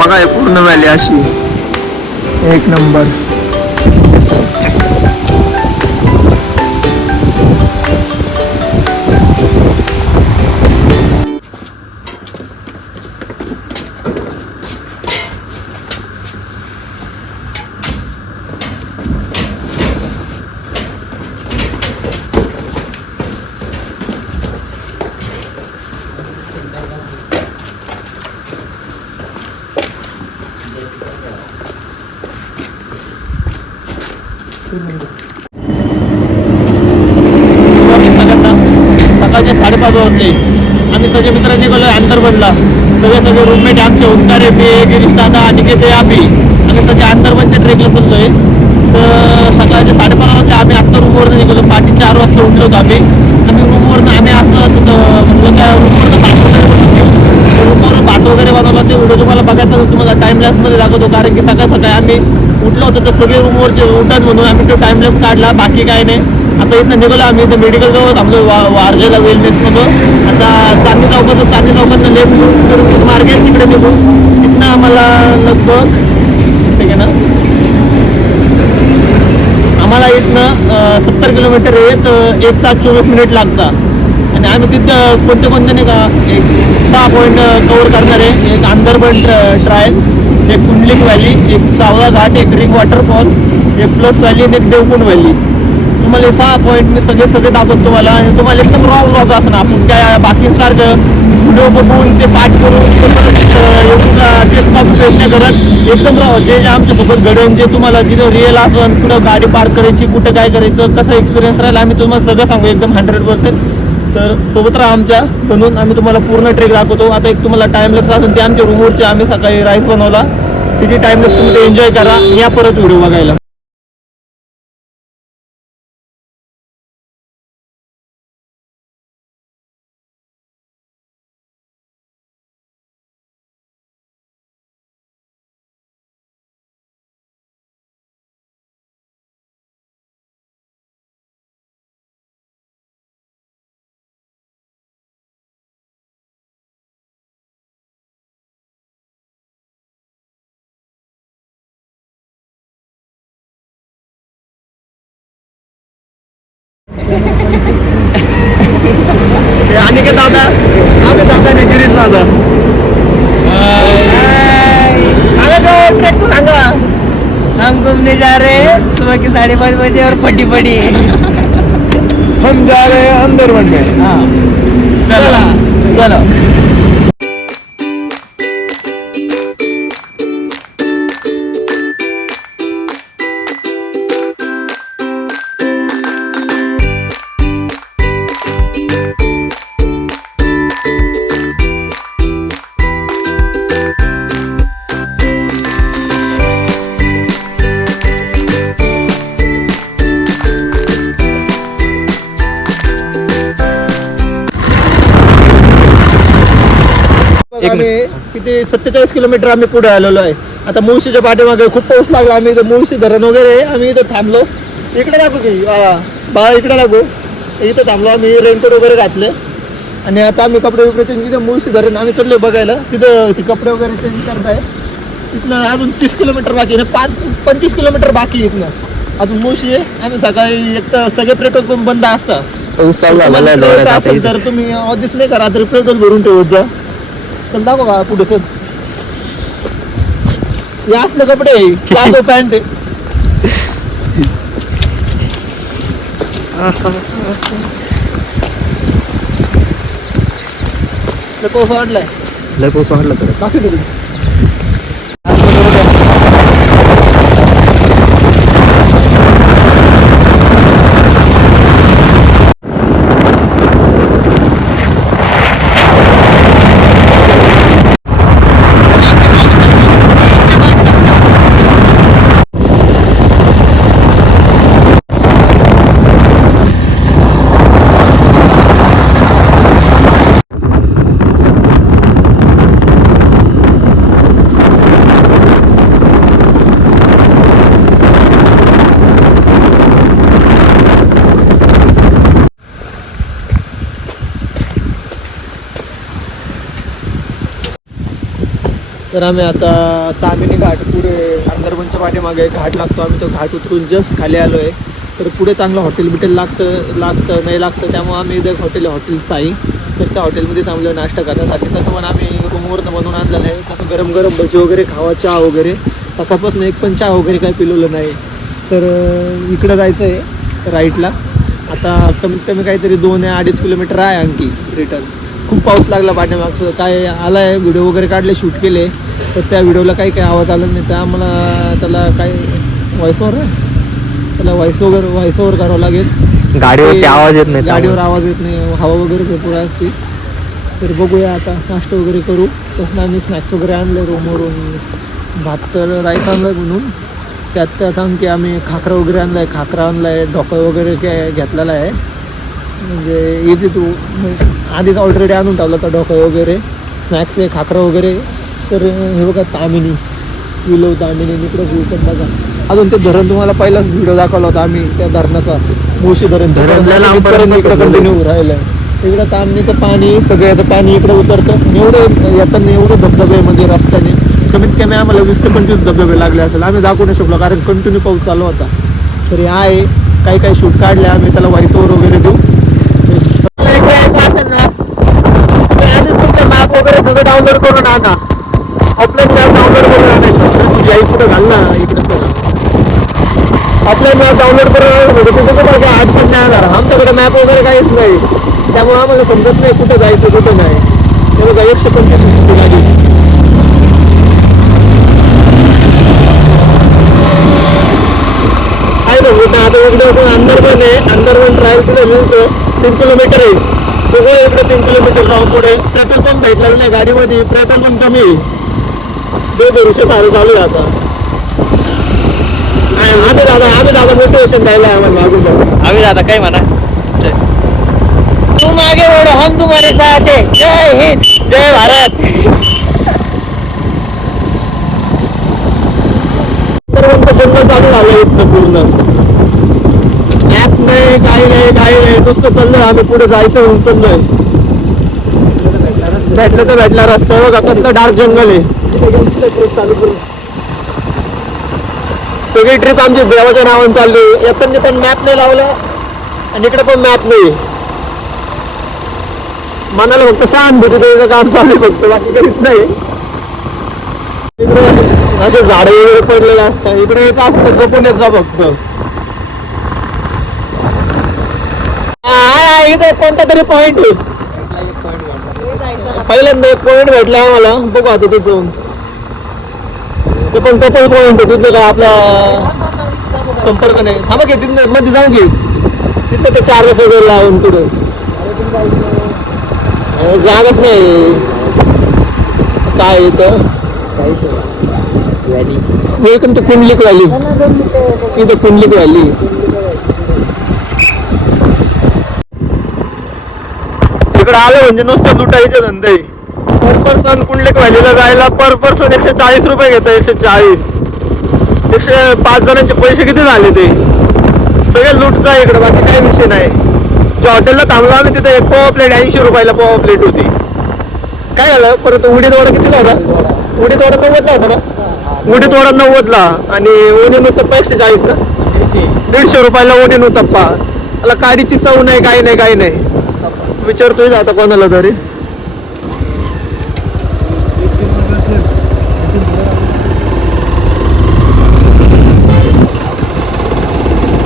बघा हे पूर्ण व्हॅली अशी एक नंबर. सकाळचे 5:30 वाजले. आम्ही सगळे मित्र निघालो अंतरबनला. सगळे रूममेट आमचे ओंकार बी, गिरीश दादा, अनिकेत, आम्ही सगळे अंतरबनच्या ट्रेकला चाललोय. तर सकाळचे 5:30 वाजले. आम्ही आत्ता रूमवरनं निघालो. पाठी 4 वाजता उठलो होतो आम्ही रूमवरनं. आम्ही असं म्हटलं काय रूमवर भात वगैरे बनवला. ते व्हिडिओ तुम्हाला बघायचा तुम्हाला टाइमलॅप्समध्ये दाखवतो. कारण की सकाळी आम्ही उठलो होतो तर सगळे रूमवरचे उठतात म्हणून आम्ही तो टाइमलॅप्स काढला. बाकी काय नाही. आता इथनं निघालो आम्ही इथं मेडिकल जवळ थांबलो वारजेला वेलनेसमधून. आता चांदणी चौकातनं लेफ्ट घेऊन मार्केट तिकडे निघू. तिथनं आम्हाला लगभग सेकंड आम्हाला इथनं 70 किलोमीटर येत 1 तास 24 मिनिट लागतात. आणि आम्ही तिथं कोणते नाही का एक 6 पॉईंट कवर करणार आहे. एक अंदरबन ट्रायल, एक कुंडलिक व्हॅली, एक सावळा घाट, एक रिंग वॉटरफॉल, एक प्लस व्हॅली आणि एक देवकुंड व्हॅली. तुम्हाला 6 पॉईंट मी सगळे दाखवतो तुम्हाला. आणि तुम्हाला एकदम रॉंग लॉग असं आपण काय बाकीसारखं व्हिडिओ बघून ते पाठ करून तेच कॉम्प्युटर नाही करत. एकदम जे आमच्यासोबत घडून जे तुम्हाला जिथं रिअल असं कुठं गाडी पार्क करायची, कुठं काय करायचं, कसं एक्सपिरियन्स राहिला आम्ही तुम्हाला सगळं सांगू एकदम 100%. तर सोबत राहा आमच्या बनवून. आम्ही तुम्हाला पूर्ण ट्रेक दाखवतो. आता एक तुम्हाला टाइमलेस असेल ते आमच्या रूमवरचे आम्ही सकाळी राईस बनवला. तिची टाइमलेस तुम्ही ते एन्जॉय करा. या परत व्हिडिओ बघायला. अनिकेत दादा, आम्ही दादा आणि गिरीश दादा. सांगा. हम घूमने जा रहे हैं सुबह के 5:30 बजे और पड़ी हम जा रहे हैं अंदरबन में. हाँ चलो. आम्ही किती 47 किलोमीटर आम्ही पुढे आलेलो आहे. आता मुळशीच्या पाठीमागे खूप पाऊस लागला. आम्ही इथं मुळशी धरण वगैरे आम्ही इथं थांबलो. इकडे लागू की बाळा इकडे लागू. इथं थांबलो आम्ही. रेनकोट वगैरे घातले आणि आता आम्ही कपडे वगैरे चेंज. तिथं मुळशी धरण आम्ही चाललो बघायला. तिथं ती कपडे वगैरे चेंज करताय. इथनं अजून 30 किलोमीटर बाकी आहे. 25 किलोमीटर बाकी इथनं अजून मुळशी आहे. आम्ही सकाळी एक तर सगळे पेट्रोल पंप बंद असतात. असेल तर तुम्ही ऑफिस नाही करा तर पेट्रोल भरून ठेवत जा. चल दाखव का पुढे चल. हे असले कपडे प्लाझो पॅन्ट आहे. पाऊस वाढलाय. लय पाऊस वाढला तर दाखव. तर आम्ही आता तामिनी घाट पुढे अंदरबनच्या पाठीमागे एक घाट लागतो, आम्ही तो घाट उतरून जस्ट खाली आलो आहे. तर पुढे चांगलं हॉटेल बिटेल लागतं नाही लागतं, त्यामुळे आम्ही इथं हॉटेल साई, तर त्या हॉटेलमध्ये थांबलो नाश्ता करण्यासाठी. तसं पण आम्ही रूमवरनं बनवून आणलेलं आहे. तसं गरम गरम भजी वगैरे खावा, चहा वगैरे. सकाळपासून एक पण चहा वगैरे काही पिलवलं नाही. तर इकडं जायचं आहे राईटला. आता कमीत कमी काहीतरी 2-2.5 किलोमीटर आहे आणखी रिटर्न. खूप पाऊस लागला पाठीमागचं, काय आला आहे, व्हिडिओ वगैरे काढले, शूट केले, तर त्या व्हिडिओला काही आवाज आला नाही. त्या आम्हाला त्याला काय व्हॉइस ओव्हर करावं लागेल. गाडीवरती आवाज येत नाही, गाडीवर आवाज येत नाही, हवा वगैरे भरपूर असते. तर बघूया आता, नाश्ता वगैरे करू. तसं आम्ही स्नॅक्स वगैरे आणले रूमवरून. भात तर राईस आणलं म्हणून त्यात आणखी आम्ही खाकरा वगैरे आणला आहे, ढोकळा वगैरे घेतलेला आहे. म्हणजे इझी टू, आधीच ऑलरेडी आणून ठेवला होता ढोकळा वगैरे, स्नॅक्स आहे, खाकरा वगैरे. तर हे बघा तामिनी इकडं व्ह्यू पण बघा. अजून ते धरण तुम्हाला पहिलाच व्हिडिओ दाखवला होता आम्ही, त्या धरणाचा, मोशी धरण इकडं कंटिन्यू राहिलं आहे. इकडं तामिनीचं पाणी, सगळ्याचं पाणी इकडं उतरतं. एवढं येताना एवढं धबधबे म्हणजे रस्त्याने कमीत कमी आम्हाला 20 ते 25 धबधबे लागले असेल. आम्ही दाखवू नाही शकलो कारण कंटिन्यू पाऊस चालू होता. तरी आहे काही शूट काढले आम्ही, त्याला व्हॉइस ओव्हर वगैरे देऊ. मॅप वगैरे सगळं डाउनलोड करून आणा, ऑफलाईन मॅप डाउनलोड करून आणायचं. तुझी आई कुठं घाल ना इकडे सर, ऑफलाईन मॅप डाउनलोड करून आणायचं. तिथं तुम्हाला अडचण नाही येणार. आमच्याकडे मॅप वगैरे काहीच नाही, त्यामुळे आम्हाला समजत नाही कुठं जायचं कुठं नाही. ते बघा 125 गाडी. आता इकडे अंदरबन आहे, अंदरबन ट्रायल तिथे लिहितो 3 किलोमीटर आहे. सगळं इकडे 3 किलोमीटर जाऊ. पुढे पेट्रोल पंप भेटलेलं नाही गाडीमध्ये, पेट्रोल पण कमी आहे. भविष्य सारं चालू आहे आता. आम्ही दादा मोटिवेशन द्यायला आहे आम्हाला मागून जाऊ. आम्ही दादा काय म्हणा, तुम आगे बढ़ो, हम तुम्हारे साथ है. जय हिंद, जय भारत. अंदरबनचं जंगल चालू झालं इथनं पूर्ण. ॲप नाही, काही नाही, नुसतं चाललंय. आम्ही पुढे जायचं म्हणून चाललोय. भेटला रस्ता बघा, कसलं डार्क जंगल आहे. सगळी ट्रिप आमची देवाच्या नावाने चालली. येताना पण मॅप नाही लावला आणि इकडे पण मॅप नाही. मनाला फक्त सहानुभूती द्यायचं काम चालू आहे फक्त, बाकी काहीच नाही. इकडे असे झाडं वगैरे पडलेले असतात, इकडे येत असतं, जपून येत जा फक्त. इथे कोणता तरी पॉइंट आहे, पहिल्यांदा एक पॉइंट भेटला आम्हाला. बघू आता तिथून, ते पण कपल पॉइंट आहे. तिथं काय आपला संपर्क नाही. थांबा की तिथं मध्ये जाऊ घे, तिथं ते चार्जेस वगैरे लावून पुढे जागाच नाही. काय इथं मी इकडून तर कुंडलिक व्हॅली, इथं कुंडलिक व्हॅली. इकडे आलं म्हणजे नुसतं लुटायचे धंदे. पर पर्सन कुंडलिक व्हॅलीला जायला पर पर्सन 140 रुपये घेतं. 140, 105 जणांचे पैसे किती झाले ते सगळे लुटचा इकडे, बाकी काही विषय नाही. ज्या हॉटेलला थांबलो आम्ही तिथे एक पाव प्लेट 80 रुपयाला पाव प्लेट होती. काय झालं परत उडीद वडा कितीला होता? उडीद वडा 90ला होता ना, उडीद वडा 90ला आणि ओनियन उत्तप्पा 140 ना, 150 रुपयाला ओनियन उत्तप्पा. मला काडीची चव नाही, काही नाही. विचारतोय आता कोणाला तरी.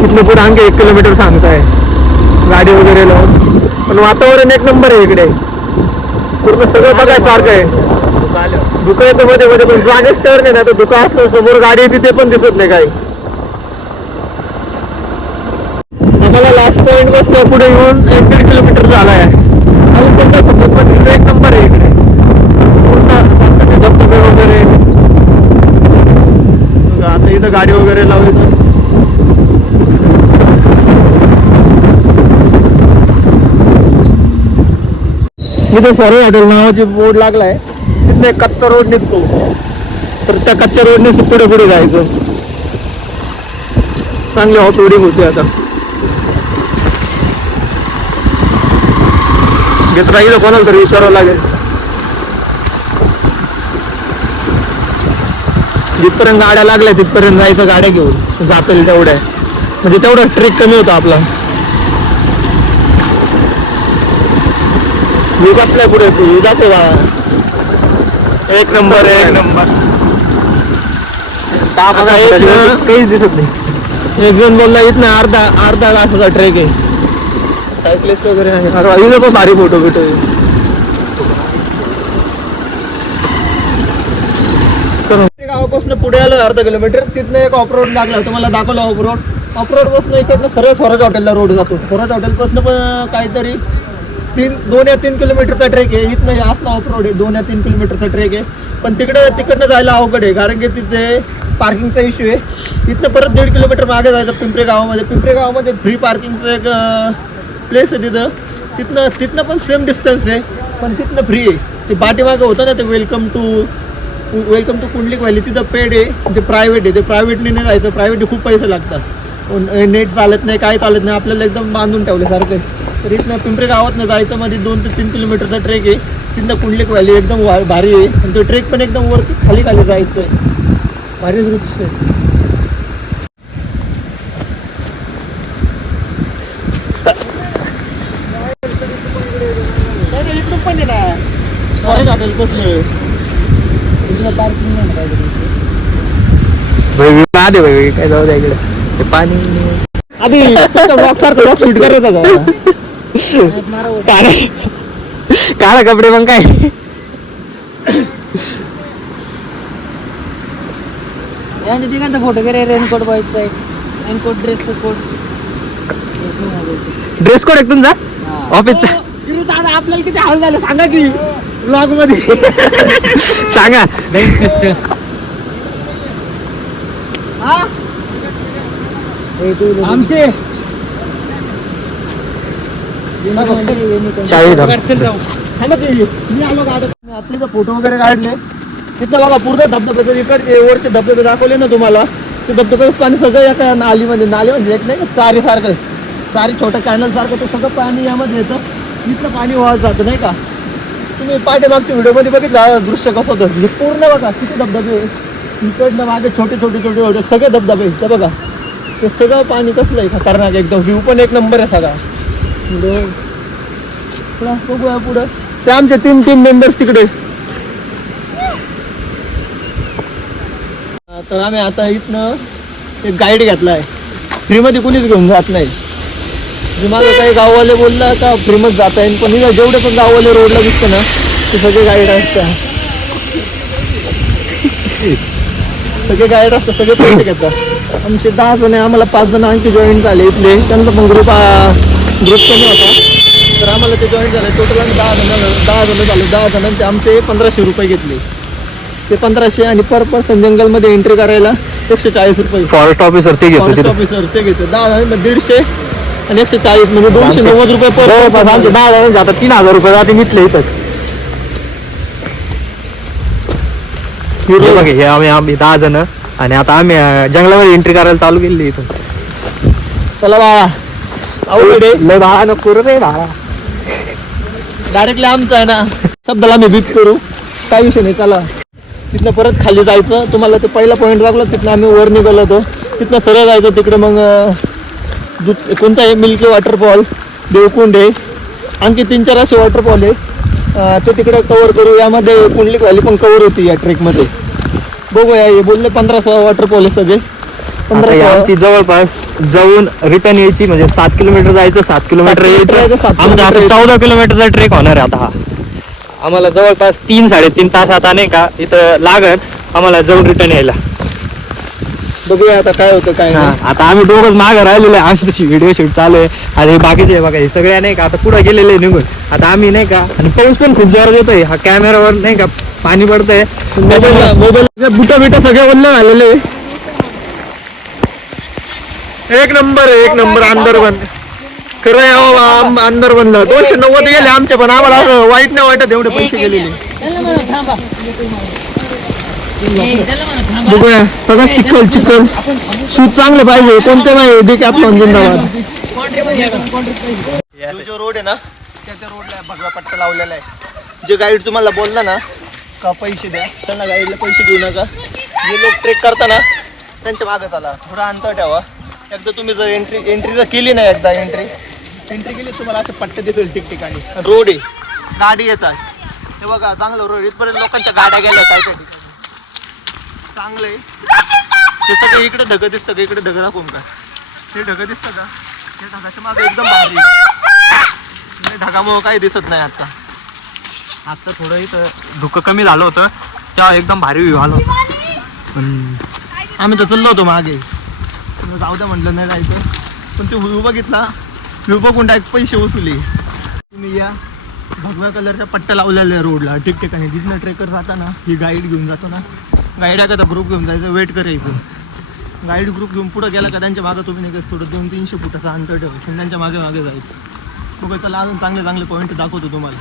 इथनं पुढे आणखी 1 किलोमीटर सांगताय गाडी वगैरे लावून. पण वातावरण एक नंबर आहे इकडे, पूर्ण सगळं बघायसारखं आहे. धुकं येतं मध्ये मध्ये, पण जाणेच कर नाही. तर धुकं असलं समोर गाडी येते ते पण दिसत नाही काही. आम्हाला लास्ट पॉइंट बसलं पुढे येऊन 1-1.5 किलोमीटर झाला आहे. अजून कोणता समजत पण एक नंबर आहे इकडे, पूर्ण धबधबे वगैरे. आता इथं गाडी वगैरे लावली तर इथे सरळ हॉटेल नावाची बोर्ड लागलाय. तिथं एक कच्चा रोड निघतो, तर त्या कच्च्या रोडने पुढे जायचं. चांगली ऑफ रोडिंग होते. आता घेत राहिलं कोणाला तरी विचारावं लागेल. जिथपर्यंत गाड्या लागल्या तिथपर्यंत जायचं गाड्या घेऊन जातील तेवढ्या, म्हणजे तेवढा ट्रेक कमी होता आपला. मी बसलाय पुढे, तू दाखव बा. एक नंबर. काहीच दिसत नाही. एक जण बोलला इथनं अर्धा तासाचा ट्रेक आहे. सायकलिस्ट वगैरे आहे. अरे इथं पण भारी फोटो गावापासून पुढे आलो अर्धा किलोमीटर, तिथनं एक ऑफरोड लागला, तुम्हाला दाखवलं ऑफरोड पासून इकडनं सरळ स्वराज हॉटेलला रोड जातो. स्वराज हॉटेलपासून पण काहीतरी 2 या 3 किलोमीटरचा ट्रेक आहे. इथनं असला ऑफरोड आहे, 2 या 3 किलोमीटरचा ट्रेक आहे. पण तिकडनं जायला अवघड आहे, कारण की तिथे पार्किंगचा इश्यू आहे. इथनं परत 1.5 किलोमीटर मागे जायचं पिंपरी गावामध्ये फ्री पार्किंगचं एक प्लेस आहे तिथनं पण सेम डिस्टन्स आहे, पण तिथनं फ्री आहे. ते पाठीमागं होतं ना ते वेलकम टू कुंडलिक व्हॅली, तिथं पेड आहे. ते प्रायव्हेट आहे, ते प्रायव्हेटली नाही जायचं. प्रायव्हेटली खूप पैसे लागतात, नेट चालत नाही, काय चालत नाही, आपल्याला एकदम बांधून ठेवल्यासारखं. तर इथनं पिंपरी गावातनं जायचं, मध्ये 2 ते 3 किलोमीटरचा ट्रेक आहे. तिथनं कुंडलिक व्हॅली एकदम भारी आहे, आणि तो ट्रेक पण एकदम वरती खाली जायचं आहे. भारी दृश्य आहे. इथून पण आहे ना स्वराज हॉटेलपासून पार्किंग नाही भाई काय जाऊ द्या इकडे. ते पाणी आधी ब्लॉक शूट करायचा का? काळा कपडे मग काय. तिघांचा फोटो करे. रेनकोट पाहिजे, रेनकोट ड्रेसचं कोट. ड्रेस कोड आहे तुमचा ऑफिसचा? दादा आपल्याला किती हाल झाले सांगा की ब्लॉग मध्ये. सांगा. आमचे आपले फोटो वगैरे काढले तिथं बघा, पूर्ण धबधब्याचं इकडचे वरचे धबधबे दाखवले ना तुम्हाला. ते धबधब्याचं पाणी सगळं एका नाली म्हणजे एक नाही का चारी छोट्या कॅनल सारखं, ते सगळं पाणी यामध्ये येतं. इथलं पाणी वाहत जातं नाही का. तुम्ही पाठीमागच्या व्हिडिओमध्ये बघितलं दृश्य कसं होतं. हे पूर्ण बघा किती धबधबे, इकडनं मागे छोटे सगळे धबधबे. ते बघा ते सगळं पाणी कसलं आहे खतरनाक एकदम. व्ह्यू पण एक नंबर आहे सगळा. बघूया पुढं ते आमचे 3 टीम मेंबर्स तिकडे. तर आम्ही आता इथनं एक गाईड घेतला आहे. फ्रीमध्ये कुणीच घेऊन जात नाही. माझं काही गाववाले बोलला का फ्रीमध्ये जाता येईल, पण इथं जेवढे पण गाववाले रोडला दिसतं ना ते सगळे गाईड असतात. सगळे गाईड असतात, सगळे पैसे घेतात. आमचे 10 जण आहे, आम्हाला 5 जण आणखी जॉईन झाले इथले. त्यांचा पण ग्रुप कमी होता, तर आम्हाला ते जॉईन झाले. टोटल आम्ही 10 जण झाले. 10 जणांचे आमचे 1500 रुपये घेतले. ते 1500 आणि पर पर्सन जंगलमध्ये एंट्री करायला 140 रुपये. फॉरेस्ट ऑफिसर ते घेतो. 10 जण 150 आणि 140 म्हणजे 290 रुपये पर. आमचे 10 जण जातात, 3000 रुपये जाते मिथले इथंच. बघे हे आम्ही 10 जण, आणि आता आम्ही जंगलामध्ये एंट्री करायला चालू केली इथून. चला बाळा, लय बाळा नको रे बाळा. डायरेक्टली आमचं आहे ना शब्दाला आम्ही बीप करू, काय विषय नाही. चला तिथनं परत खाली जायचं. तुम्हाला ते पहिला पॉईंट दाखवला, तिथनं आम्ही वर निघालो होतो. तिथनं सरळ जायचं तिकडे. मग कोणता आहे मिल्की वॉटरफॉल, देवकुंड आहे, आणखी 3-4 असे वॉटरफॉल आहे. ते तिकडे कव्हर करू. यामध्ये कुंडलिक व्हॅली पण कव्हर होती या ट्रेकमध्ये. बघूया, हे बोलले 1500 वॉटरफॉल आहे सगळे. 1500 जवळपास जाऊन रिटर्न यायची, म्हणजे 7 किलोमीटर जायचं, 7 किलोमीटर यायचं. आमचा असं 14 किलोमीटरचा ट्रेक होणार आहे आता हा. आम्हाला जवळपास 3-3.5 तास आता नाही का इथं लागत आम्हाला जाऊन रिटर्न यायला. बघूया आता काय होतं काय नाही. आता आम्ही दोघंच मागं राहिलेलो आहे. आमचं व्हिडिओ शूट चालू आहे. आणि बाकीचे बघा हे सगळे नाही का आता पुढे गेलेले निघून. आता आम्ही नाही का, आणि पाऊस पण खूप जोरात येतोय. हा कॅमेरावर नाही का पाणी पडतंय. मोबाईल बुटा सगळे ओल्ले झालेले. एक नंबर अंदरबन खरं आहे. अंदरबनला 290 गेले आमचे, पण आम्हाला असं वाईट नाही वाटत एवढे पैसे गेलेले. बघूया सगळं चिखल शूट चांगलं पाहिजे. कोणते नाही डिकॅथलॉन जिंदाबाद. जो रोड आहे ना त्या रोडला भगवा पट्टा लावलेला आहे. जे गाईड तुम्हाला बोलला ना का पैसे द्या, त्यांना गाईडला पैसे घेऊ नका. जे लोक ट्रेक करताना त्यांच्या मागे चाला, थोडं अंतर ठेवा. एकदा तुम्ही जर एंट्री जर केली नाही, एकदा एंट्री केली तुम्हाला असे पट्टे दिसेल ठिकठिकाणी. रोड आहे, गाडी येतात. हे बघा चांगलं रोड, इथपर्यंत लोकांच्या गाड्या गेल्या काय त्या ठिकाणी. चांगलं आहे. ते सगळं इकडे ढगं दिसतं का, इकडे ढगं दाखवून का, हे ढगं दिसतं का, हे ढगाच्या मागे एकदम भारी. ढगामुळं काही दिसत नाही. आता थोडं इथं धुकं कमी झालं होतं तेव्हा एकदम भारी व्ह्यू आला होता. आम्ही तर चाललो होतो मागे, जाऊ द्या म्हटलं नाही जायचं, पण ते व्ह्यू बघितला, व्ह्यू बघून डायरेक्ट पैसे वसुली. तुम्ही या भगव्या कलरच्या पट्ट्या लावलेल्या रोडला ठिकठिकाणी. जिथनं ट्रेकर जाताना ही गाईड घेऊन जातो ना, गाईड एखादा ग्रुप घेऊन जायचं, वेट करायचं. गाईड ग्रुप घेऊन पुढं गेला का त्यांच्या मागं तुम्ही नाही थोडं 200-300 फुटाचं अंतर ठेवायचं, त्यांच्या मागे जायचं. बघा त्याला अजून चांगले पॉईंट दाखवतो तुम्हाला.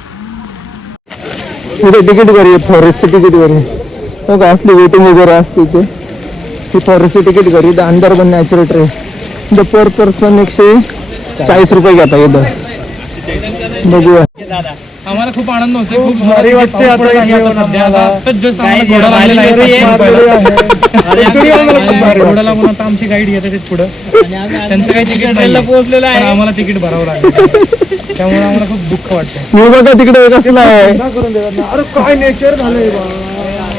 इथे तिकीट घरी फॉरेस्टची तिकीट घरी बघा, असली वेटिंग वगैरे असते इथे. ही फॉरेस्टची तिकीट घरी अंदर पण natural train the per person 140 रुपये घेता इथं. बघूया. आम्हाला खूप आनंद होतो, खूप भारी वाटते. आता जस्ट आम्हाला घोडा लागलेला आहे. घोडा लागून आता आमची गाईड घेतात पुढं. त्यांचं काही तिकीट नाही पोहोचलेलं आहे, आम्हाला तिकीट भरावं लागलं. त्यामुळे आम्हाला खूप दुःख वाटतं. मी बघा तिकडे कसलं आहे, अरे काय नेचर झालंय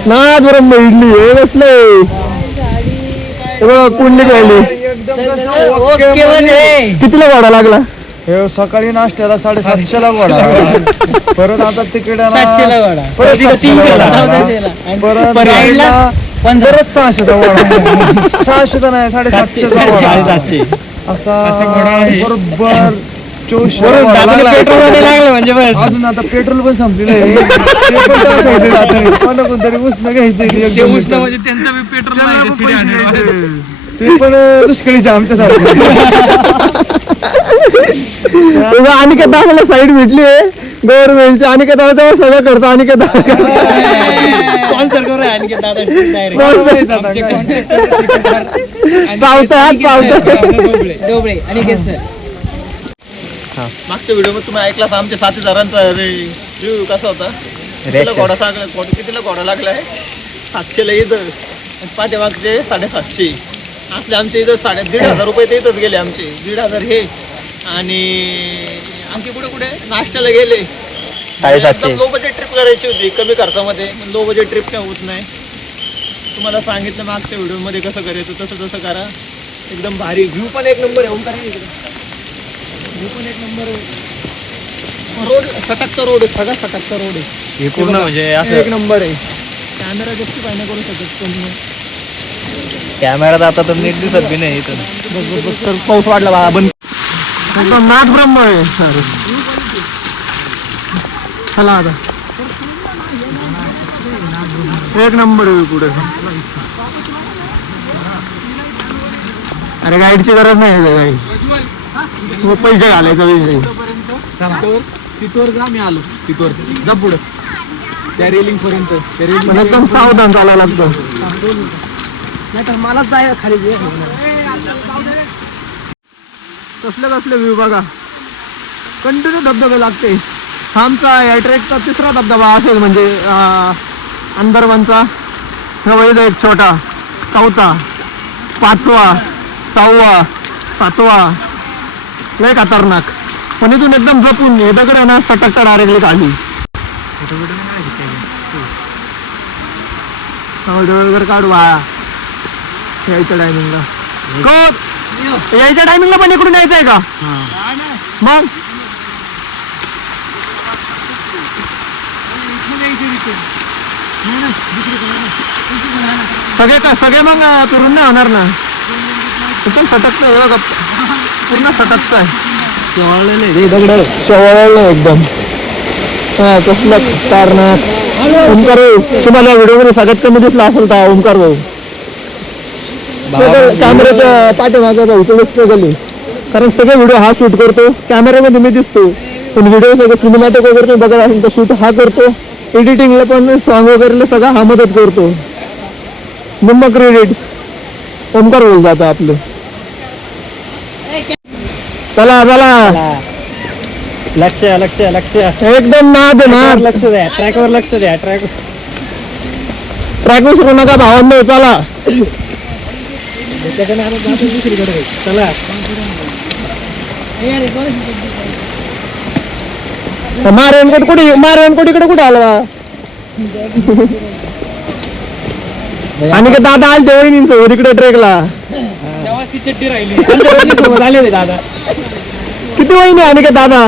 ना, बरं इडली हे कसलंय, कुंडली खेळली. कितीला घोडा लागला? हे सकाळी नाश्त्याला 750ला घोडा, परत आता तिकीट 700ला घोडा, परत 1400ला, परत राईडला परत 600चा घोडा, 600चा नाही 750चा घोडा. असा घोडा बरोबर 2400 लागलं म्हणजे बस. अजून आता पेट्रोल पण संपलेलं आहे. कोणतरी उष्ण घ्यायचं, उष्ण म्हणजे त्यांचं पेट्रोल ते पण दुष्काळीचे आमच्यासाठी. अनिकेत दादाला साईड भेटली आहे गव्हर्नमेंटची. अनिकेत दादा सगळं करतो. अनिकेत स्पॉन्सर करू आणखी दादा डोबळे आणि सर. मागच्या व्हिडिओमध्ये तुम्ही ऐकलास आमच्या 7000चा रिव्ह्यू कसा होता. कितीला घोडा लागलाय? 700ला इथं, पाठीमागचे 750. असले आमचे इथं 1500 रुपये तर इथंच गेले आमचे. 1500 हे आणि आणखी कुठे नाश्त्याला गेले. एकदम लो बजेट ट्रिप करायची होती, कमी खर्चामध्ये. लो बजेट ट्रिप काय होत नाही. तुम्हाला सांगितलं मागच्या व्हिडिओमध्ये कसं करायचं, तसं करा. एकदम भारी व्ह्यू पण एक नंबर आहे. ओंकार इकडे व्ह्यू पण एक नंबर आहे. रोड सटकचा रोड आहे, सगळा सटकचा रोड आहे पूर्ण म्हणजे असं एक नंबर आहे. कॅमेरा गोष्टी पाहिजे करू शकत कोणी. कॅमेरा आता तर नीट दिसत बी नाही इथं. पाऊस वाढला बा बंद. नाथ ब्रह्म आहे. चला आता एक नंबर आहे पुढे. अरे गाईडची गरज नाही, गाईड मग पैसे घालायचा विषय. तिथवर जा, मी आलो तिथवर जा पुढं त्या रेलिंग पर्यंत. पण एकदम सावधान चालायला लागतं. नाही तर मला जाय खाली कसले व्ह्यू बघा. कंटिन्यू धबधबे लागते. आमचा या ट्रेकचा 3रा धबधबा असेल म्हणजे अंदरवनचा. नवईचा एक छोटा, 4था, 5वा, 6वा, 7वा, लय खतरनाक. पण इथून एकदम जपून हे दगड आहे ना, सटकता डायरेक्टली खाली. वगैरे काढू वाया यायच्या टायमिंगला. यायच्या टायमिंगला पण इकडून यायचंय का मग? सगळे मग फिरून नाही होणार ना. एकदम सटकतंय बघा, पूर्ण सटकतंय. शेवाळलेलं एकदम. कसलं खतरनाक. ओंकार तुम्हाला व्हिडिओमध्ये सगळ्यात कमी दिसला असेल तर ओंकार भाऊ. कॅमेऱ्याच्या पाठीमागे भाऊ तो स्ट्रगल आहे. कारण सगळे व्हिडिओ हा शूट करतो. कॅमेऱ्यामध्ये मी दिसतो, पण व्हिडिओ सगळं सिनेमॅटिक वगैरे तुम्ही बघत असेल तर शूट हा करतो. एडिटिंगला पण सॉन्ग वगैरे सगळा हा मदत करतो. निम्म क्रेडिट ओंकार होईल जातं आपलं. चला लक्ष एकदम नाद लक्ष द्या, ट्रॅकवर लक्ष द्या. ट्रॅक विसरू नका भावांनो, चला. चला रेनकोट इकडे कुठे आला? आणि का दादा आले ते वहिनींसोबत इकडे ट्रेकला. तेव्हा ती चड्डी राहिली सोबत आले होते दादा. किती वहिनी आणि का दादा?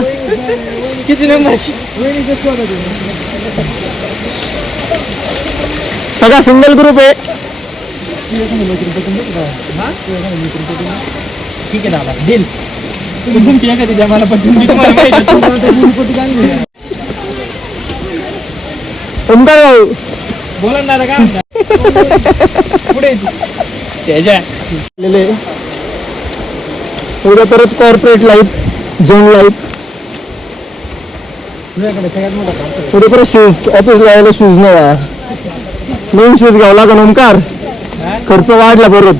किती नंबरची? सगळा सिंगल ग्रुप आहे. ठीक आहे दादा, डील. तुमची एखादी द्या मला, पण तुम्ही तुम्हाला माहिती. ओमकार भाऊ बोला ना दादा, काय म्हणता? पुढे त्याच्या उद्या परत कॉर्पोरेट लाईफ, झोन लाईफ. उद्या परत शूज, ऑफिस जायला शूज नाही, नवीन शूज घ्यावं लागेल. ओमकार खर्च वाढला परत.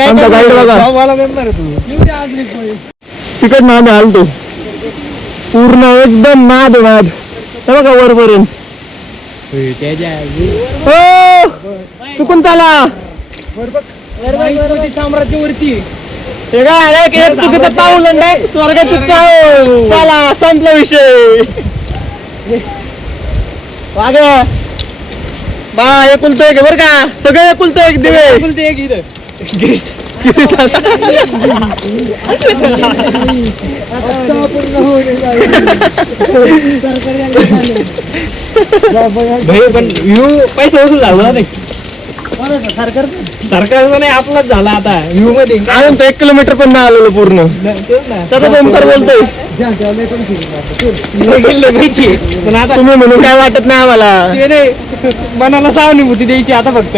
आमचा गाईड बघा, तिकट ना आम्ही आलतो पूर्ण एकदम नाद नाद. हे बघा वरपर्यंत. चुकून चाला साम्राज्यावरती. हे काय एक चुकीचं पाऊल स्वर्गाची चाल. चला संपला विषय. मागे बा एकुलतो एक बरं का, सगळे एकुलतो एक दिवे. बोलते एक इथं पण व्ह्यू पैसा वसूल झाला ना ते. सरकारचा नाही, आपलाच झाला आता व्ह्यू मध्ये. अजून तर 1 किलोमीटर पण नाही आलेलो पूर्ण. त्याचा ओमकार बोलतोय माहिती पण आता तुम्ही म्हणून काय वाटत नाही आम्हाला. ते नाही, मनाला सहानुभूती द्यायची आता फक्त.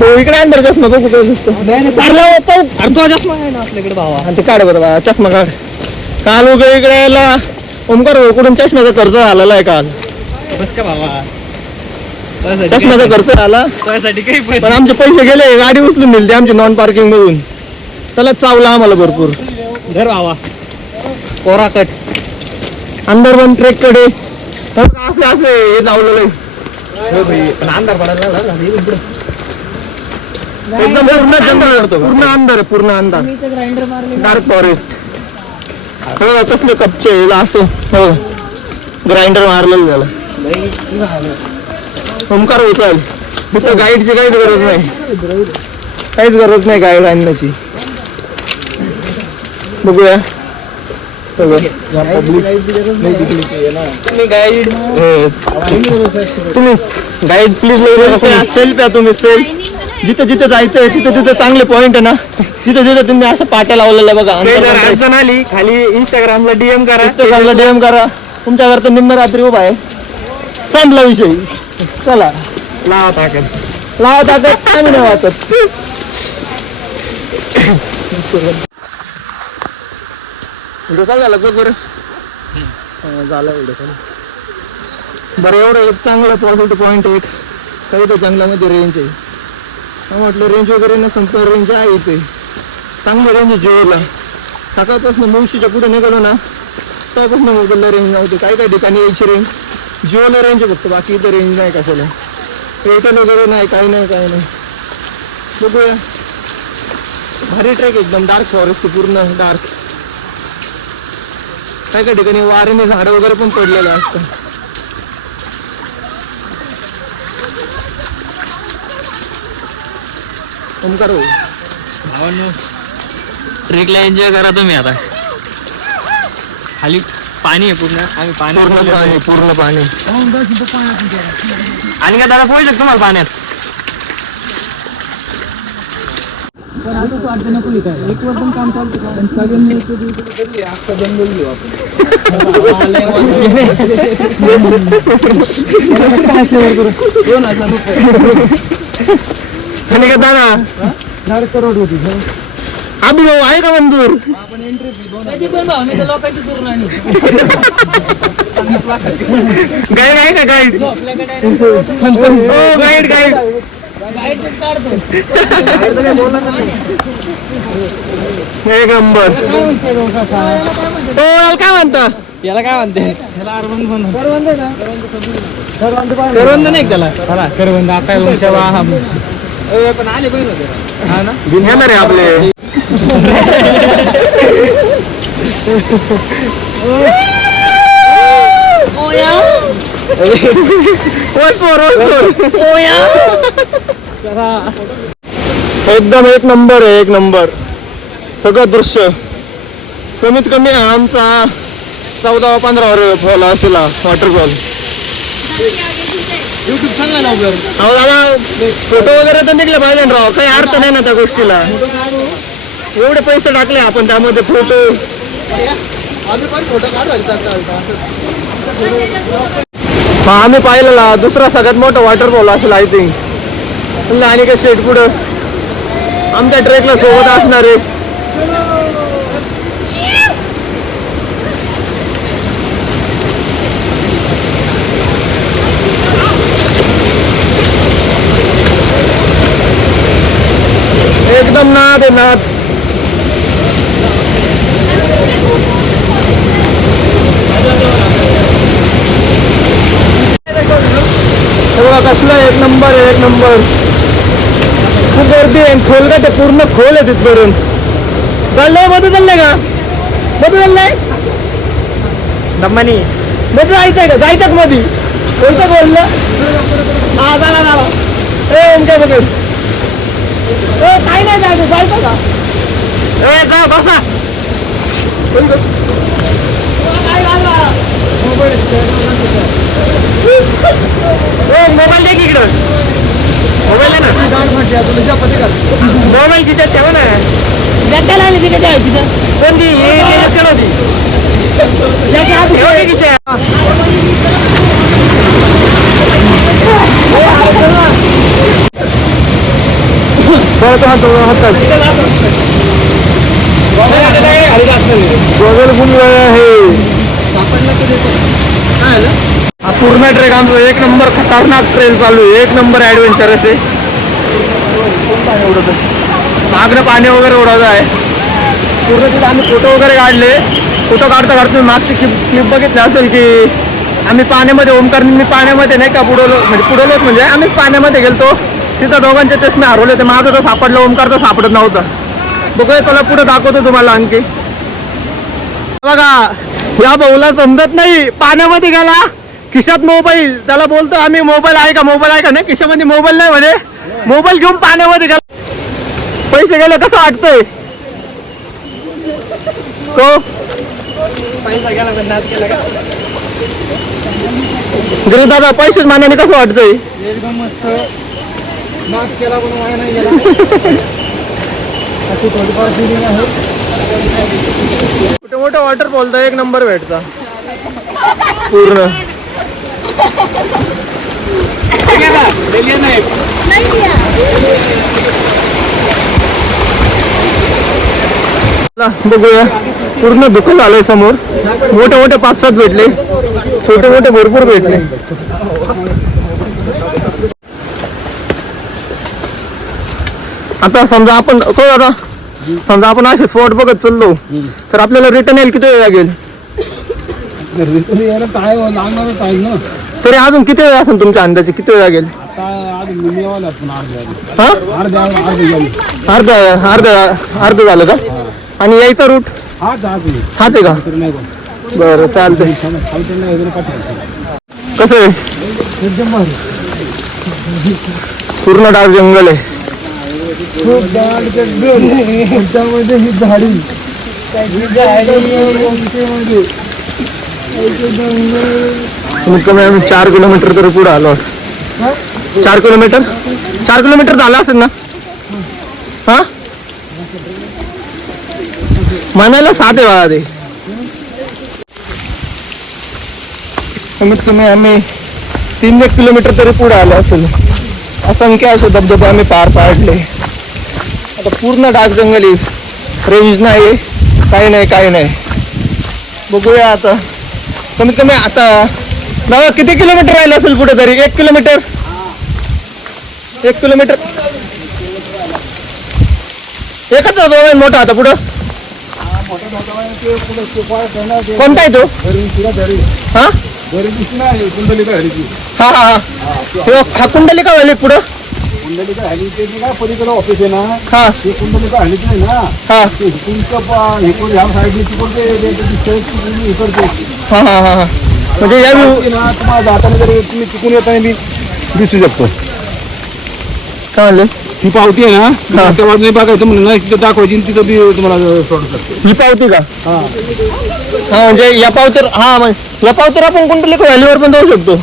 हो इकडे अंदर चष्मा बघ कुठे दिसतो. अर्धा चष्मा आहे ना आपल्याकडे भावा. आणि ते काढ बरं बा, चष्मा काढ. काल वगैरे इकडे यायला ओमकार कुठून चष्म्याचा खर्च झालेला आहे काल. बस का भावा, चष्म्याचा खर्च झाला त्यासाठी काही पण आमचे पैसे गेले. गाडी उचलून नेली आमची नॉन पार्किंग मधून. त्याला चावला आम्हाला भरपूर. धर भावा, कोरा कट. अंदरवन ट्रेक कडे असे असे हे लावलेलं आहे. पण अंधार पडायला एकदम पूर्ण जंगल, पूर्ण अंधार, पूर्ण अंधार, डार्क फॉरेस्ट. बघा कसले कपचे असं. हो ग्राइंडर मारलेलं झालं. ओमकार उचल. तिथं गाईडची काहीच गरज नाही, काहीच गरज नाही गाईड आणण्याची. बघूया सगळं. तुम्ही गाईड प्लीज सेल्फ या. तुम्ही सेल्फ जिथे जिथे जायचंय तिथे तिथे चांगले पॉइंट आहे ना, तिथे तिथे तुम्ही असं पाट्या लावलेल्या बघा. अडचण आली खाली इंस्टाग्रामला DM करा, इंस्टाग्रामला DM करा. तुमच्यावर तर निम्म रात्री उभा आहे. संपला विषय. चला लावा ताकद. लावा ताकद. आम्ही नाही वाचत. व्हिडिओ काय झाला बघ बरं. झाला व्हिडिओ बरं. एवढं एक चांगलं पॉझिटिव्ह पॉईंट एक काही तर जंगलामध्ये रेंज आहे. म्हटलं रेंज वगैरे नसून तर रेंज आहे इथे चांगली रेंज आहे जिओला. सकाळपासून मुळशीच्या पुढे निघालो ना तेव्हापासून मोबाईलला रेंज नव्हती. काही काही ठिकाणी यायची रेंज, जिओला रेंज आहे फक्त, बाकी इथं रेंज नाही कशाला. एअरटेल वगैरे नाही, काही नाही काही नाही. बघूया. भारी ट्रेक एकदम. डार्क फॉरेस्ट पूर्ण डार्क. काही काही ठिकाणी वाऱ्याने झाडं वगैरे पण पडलेलं असतं. ओमकार भावांनो ट्रेकला एन्जॉय करा तुम्ही. आता खाली पाणी आहे पूर्ण. आम्ही पूर्ण पाणी, पूर्ण पाणी. आणि का दादा पोहोचू शकतो तुम्हाला पाण्यात. एक वर्ष काम चालतं का सगळ्यांनी जंगल घेऊ आपण. आणि का दादा 4 करोड होती. अभि भाऊ आहे का मंजूर? लोकांची दुरून आणि गाईड आहे का गाईड? गाईड गाईड एक नंबर. काय म्हणता? याला काय म्हणते त्याला अर्बन पण करवंद आहे ना करवंद नाही त्याला चला करवंद आता तुमच्या पण आले पाहिजे होते हा ना येणार आहे आपले एकदम एक नंबर आहे, एक नंबर सगळं दृश्य. कमीत कमी आमचा 14-15 फॉल असेल वॉटरफॉल. अहो दादा फोटो वगैरे तर निघले पाहिजे ना राव, काही अर्थ नाही ना त्या गोष्टीला. एवढे पैसे टाकले आपण त्यामध्ये फोटो. आम्ही पाहिलेला दुसरा सगळ्यात मोठा वॉटरफॉल असेल आय थिंक. आणि काय शेट पुढं आमच्या ट्रेकला सोबत असणारे एकदम नाद आहे नाद. कसलं एक नंबर आहे, एक नंबर. खूप गर्दी आहे, खोलगट आहे, पूर्ण खोल आहे तिथपर्यंत. चाललंय मध्ये, चाललंय का मध्ये, चाललंय दम्मानी मध्ये जायचंय का, जायचं मध्ये कोणतं बोललं. हा झाला झाला काय बघेल काही नाही जायचं, जायचं का जा बसा. मोबाईल दे की इकडं, मोबाईल आहे ना, मोबाईल तिच्यात ठेवा ना. जट्ट्याला आली तिथे जायची तिथं कोणती होती हा पूर्ण ट्रेक आमचा एक नंबर खतरनाक ट्रेल चालू आहे, एक नंबर ऍडव्हेंचरस आहे. मागणं पाणी वगैरे उडवत आहे पूर्ण. तिथे आम्ही फोटो वगैरे काढले. फोटो काढता काढता मागची क्लिप बघितली असेल की आम्ही पाण्यामध्ये ओमकारने मी पाण्यामध्ये नाही का पुढवलोच म्हणजे आम्ही पाण्यामध्ये गेलतो. तिथं दोघांचे चष्मे हरवले होते. माझं तर सापडलं, ओमकारचं सापडत नव्हतं. बघूया त्याला पुढे दाखवतो तुम्हाला आणखी. बघा या भाऊला समजत नाही, पाण्यामध्ये गेला खिशात मोबाईल. त्याला बोलतो आम्ही मोबाईल आहे का, मोबाईल आहे का, नाही खिशामध्ये मोबाईल नाही म्हणे. मोबाईल घेऊन पाण्यामध्ये गेला, पैसे गेले. कसं वाटतंय तो पैसा गेला पण नाच केला का गिरी दादा, पैसेच मान्याने कसं वाटतंय. एकदम मस्त नाच केला पण वाया नाही गेला. अशी थोडीफार फिलिंग आहे. मोठे मोठे वॉटरफॉल तर एक नंबर भेटता पूर्ण. बघूया पूर्ण दुःख झालंय समोर. मोठे मोठे 5-7 भेटले, छोटे मोठे भरपूर भेटले. आता समजा आपण आता समजा आपण असे स्पॉट बघत चाललो तर आपल्याला रिटर्न यायला किती वेळ लागेल. काय लागणारच आहे ना. तरी अजून किती वेळ असेल तुमच्या अंदाजे, किती वेळ लागेल. हा अर्ध झालं का. आणि यायचा रूट हाच आहे का. बरं चालतंय. कसं आहे पूर्ण डार्क जंगल आहे. ही झाडी कमीत कमी आम्ही 4 किलोमीटर तरी पुढे आलो. 4 किलोमीटर झालं असेल ना. हा म्हणायला 7 आहे बघा ते. कमीत कमी आम्ही 3-1 किलोमीटर तरी पुढे आलो असेल. असंख्य असे धबधबे आम्ही पार पाडले. आता पूर्ण डार्क जंगली, रेंज नाही, काही नाही. बघूया आता. कमीत कमी आता दादा किती किलोमीटर राहिलं असेल पुढे तरी. 1 किलोमीटर 1 किलोमीटर एकच मोठा आता पुढं. कोणता आहे तो हा हा हा हा कुंडलिका व्हॅली पुढं पलीकडे ऑफिस आहे ना हा ते कुंडलिका हल्लीच नाही ना हा ते तुमचं ह्या साईडने इकडचे हा हा हा म्हणजे या ना तुम्हाला जाताना जर तुम्ही चुकून येताना मी दिसू शकतो. काय म्हणले ही पावती आहे ना त्या बाजूने बघायचं म्हणून ना तिथं दाखवायची आणि तिथं बी तुम्हाला सोडू शकतो. ही पावती का हा म्हणजे या पावतर हा या पावतर आपण कुंडलिका व्हॅलीवर पण जाऊ शकतो.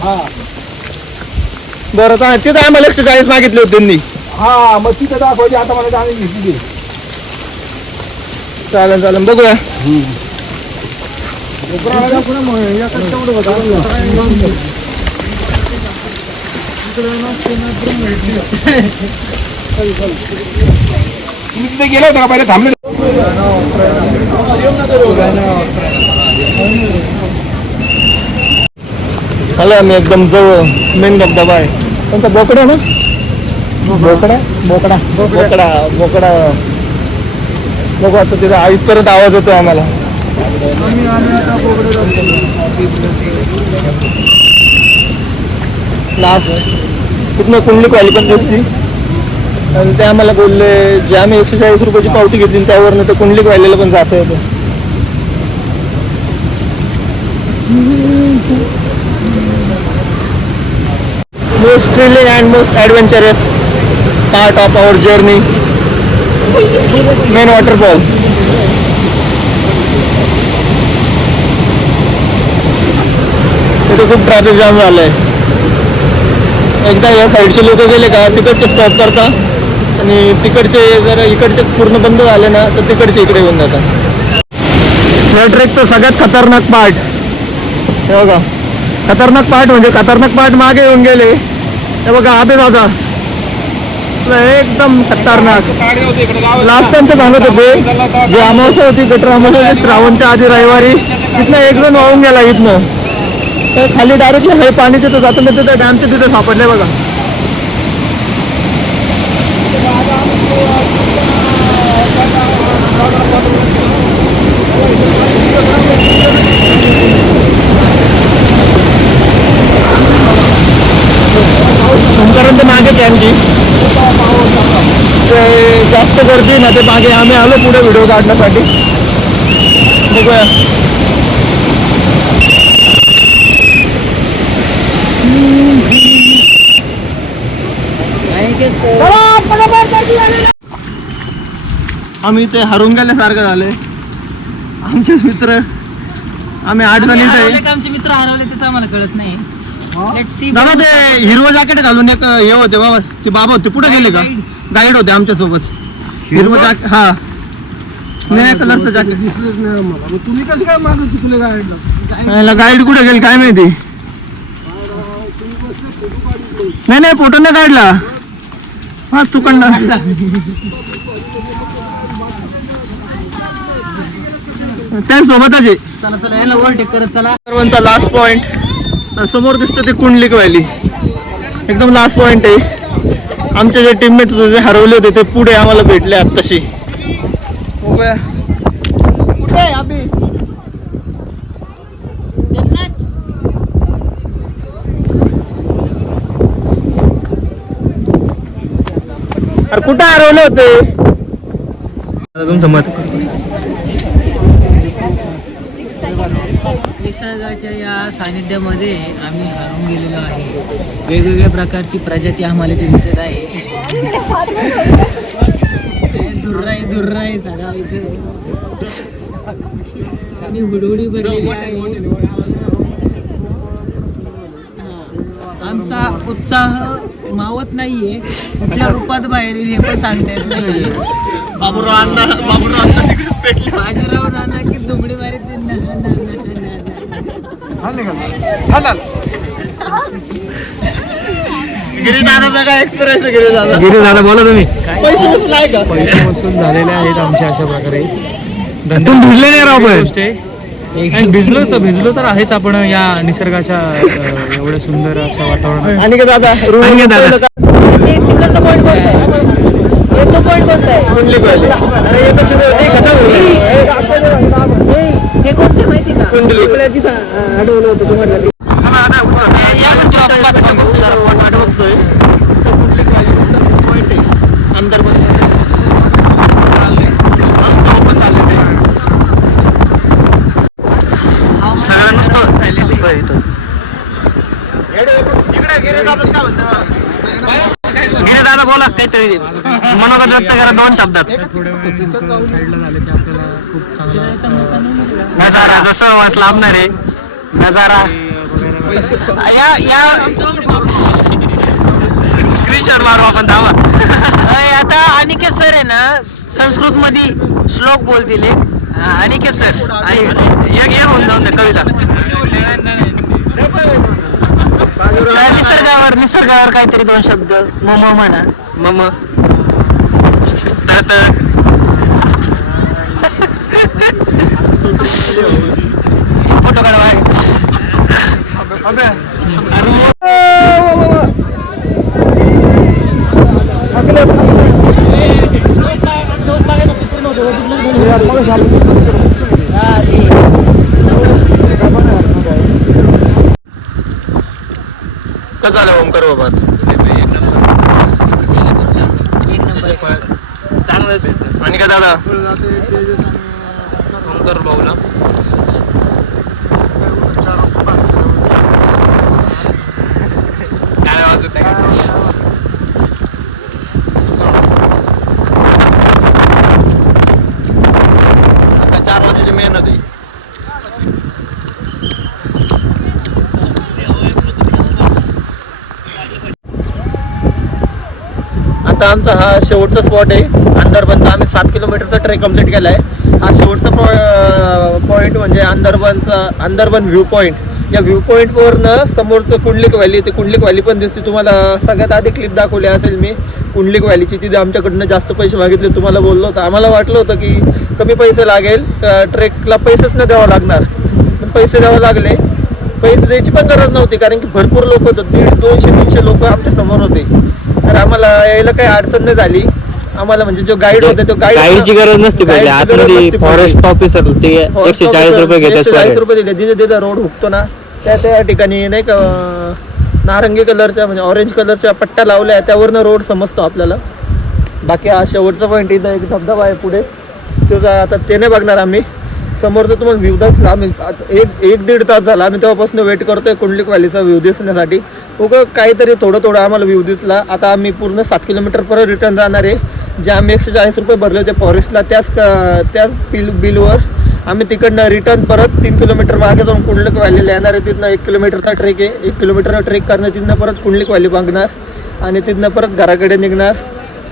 बरं चालेल तिथं आम्हाला 140 मागितले होते त्यांनी. हा मग तिथं दाखवायची आता मला आम्ही घेतली. चालेल चालेल बघूया. तुम्ही तिथे गेला होता का पहिले थांबले आलो आम्ही एकदम जवळ मेन धबधबा आहे कोणता बोकडा ना बोकडा बोकडा बोकडा बोकडा बघू आता तिथं इथपर्यंत आवाज येतो आम्हाला. लास्ट तिथनं कुंडलिक व्हॅली पण दिसली आणि ते आम्हाला बोलले जे आम्ही 140 रुपयाची पावती घेतली त्यावरनं ते कुंडलिक व्हॅलीला पण जाता येतं. Most thrilling and most adventurous part of our journey, main waterfall. तिथे खूप ट्रॅफिक जाम झालंय. एकदा या साईडचे लोक गेले का तिकडचे स्टॉप करतात आणि तिकडचे जर इकडचे पूर्ण बंद झाले ना तर तिकडचे इकडे येऊन जातात. या ट्रेकचा सगळ्यात खतरनाक पार्ट हे बघा. खतरनाक पार्ट म्हणजे खतरनाक पार्ट मागे येऊन गेले हे बघा आधे दादा एकदम खतरनाक. लास्ट टाइमचं सांगत होते जी अमावस्या होती गटर अमावस्या श्रावणच्या आधी रविवारी तिथनं एक जण वाहून गेला इथनं तर खाली डायरेक्टली हे पाणी तिथं जातं तर तिथं डॅमचे तिथे सापडले बघा. तुमच्यापर्यंत मागेच आणखी ते जास्त गर्दी ना ते मागे आम्ही आलो पुढे व्हिडिओ काढण्यासाठी. बघूया आम्ही ते हरून गेल्यासारखं झाले. आमचे मित्र आम्ही 8 जण इथे. आमचे मित्र हरवले त्याचं आम्हाला कळत नाही. दादा ते हिरवं जॅकेट घालून एक हे होते बाबा ते बाबा होते पुढे गेले का गाईड होते आमच्या सोबत. हिरवं जॅकेट हा निळ्या कलरचं जॅकेट दिसलेच नाही मला. मग तुम्ही कसं काय मागं चुकले गाईडला? गाईड कुठे गेले काय माहिती. नाही फोटो नाही काढला हा चुकंड. त्या सोबतच आहे. चला चला याला ओव्हरटेक करत चला. सर्वांचा लास्ट पॉइंट समोर दिसतं ते कुंडलिक व्हॅली एकदम लास्ट पॉइंट आहे. आमचे जे टीममेट होते ते हरवले होते ते पुढे आम्हाला भेटले आत्ताशी. बघूया कुठे आहे अभि. अरे कुठे हरवले होते. तुमचं मत. निसर्गाच्या या सानिध्यामध्ये आम्ही हरवून गेलेलो आहे. वेगवेगळ्या प्रकारची प्रजाती आम्हाला इथे दिसत आहे. धुर्राई सगळा इथे आणि हुडहुडी भरलेली आहे. आमचा उत्साह मावत नाहीये. कुठल्या रूपात बाहेर येईल हे पण सांगता येत नाहीये. बाबूराव अण्णा तिकडेच भेटले. बाजीराव नाना की दुमडी मारी गिरीदादाचा काय एक्सपिरियन्स आहे गिरीदादा. गिरी दादा बोला तुम्ही. पैसे वसूल आहे का. पैसे वसूल झालेले आहेत आमच्या अशा प्रकारे. तुम्ही भिजले नाही राव पण. गोष्ट आहे आणि भिजलो तर आहेच आपण या निसर्गाच्या एवढ्या सुंदर अशा वातावरणात. आणि का दादा आणि का दादा? तिकडचा पॉईंट कोणता आहे? येतो पॉईंट कोणता आहे? कुंडलिक व्हॅली. अरे येतो सुरू हे कोणते माहिती का? कुंडली आठवलं होतं तुम्हाला. या गोष्टी आपण बात करू. सगळं नुसतं गिरे दादा बोला काहीतरी मनोगत व्यक्त करा 2 शब्दात. थोड्या वेळाने साईडला झाले की आपल्याला खूप चांगला नजारा जसं वास लाभणार आहे नजारा या स्क्रीनशॉट मारू आपण धावा. आता अनिकेत सर आहे ना संस्कृत मध्ये श्लोक बोलतील अनिकेत सर. एक होऊन जाऊन द्या कविता. निसर्गावर काहीतरी 2 शब्द मम म्हणा. मम फोटो काढवा. कसं झालं ओमकार बाबा? एक नंबर चांगलं आणि काय दादा? ओंकार भाऊला टाळ्या वाजवत आहे. आता 4 वाजेची मेहनत आहे. आता आमचा हा शेवटचा स्पॉट आहे अंदरबनचा. आम्ही 7 किलोमीटरचा ट्रेक कम्प्लीट केला आहे. हा शेवटचा पॉईंट म्हणजे अंदरबन व्ह्यू पॉईंट. या व्ह्यू पॉईंटवरनं समोरचं कुंडलिक व्हॅली, ते कुंडलिक व्हॅली पण दिसते तुम्हाला. सगळ्यात आधी क्लिप दाखवली असेल मी कुंडलिक व्हॅलीची. तिथे आमच्याकडनं जास्त पैसे मागितले तुम्हाला बोललो होतं. आम्हाला वाटलं होतं की कमी पैसे लागेल, ट्रेकला पैसेच नाही द्यावं लागणार, पण पैसे द्यावं लागले. पैसे द्यायची पण गरज नव्हती कारण की भरपूर लोक होते. 200-300 लोक आमच्या समोर होते. तर आम्हाला यायला काही अडचण नाही झाली. आम्हाला म्हणजे जो गाईड होता तो गाईडची गरज नसती पडली. आतमध्ये फॉरेस्ट ऑफिसर ते 140 रुपये घेतात. 140 रुपये दिले. जिथे जिथे रोड हुकतो ना त्या ठिकाणी नाही का नारंगी कलरच्या म्हणजे ऑरेंज कलरच्या पट्ट्या लावल्या, त्यावरनं रोड समजतो आपल्याला. बाकी हा शेवटचा पॉईंट इथं एक धबधबा आहे पुढे, तो आता ते नाही बघणार आम्ही. समोरचं तुम्हाला व्ह्यू दिसला. आम्ही 1-1.5 तास झाला आम्ही तेव्हापासून वेट करतोय कुंडलिक व्हॅलीचा व्ह्यू दिसण्यासाठी. काहीतरी थोडं आम्हाला व्ह्यू दिसला. आता आम्ही पूर्ण 7 किलोमीटर परत रिटर्न जाणार आहे. जे आम्ही 140 रुपये भरले होते फॉरेस्टला त्याच बिलवर आम्ही तिकडनं रिटर्न परत 3 किलोमीटर मागे जाऊन कुंडलिक व्हॅलीला येणार आहे. तिथनं 1 किलोमीटरचा ट्रेक आहे. 1 किलोमीटरचा ट्रेक करणं, तिथनं परत कुंडलिक व्हॅली बघणार आणि तिथनं परत घराकडे निघणार.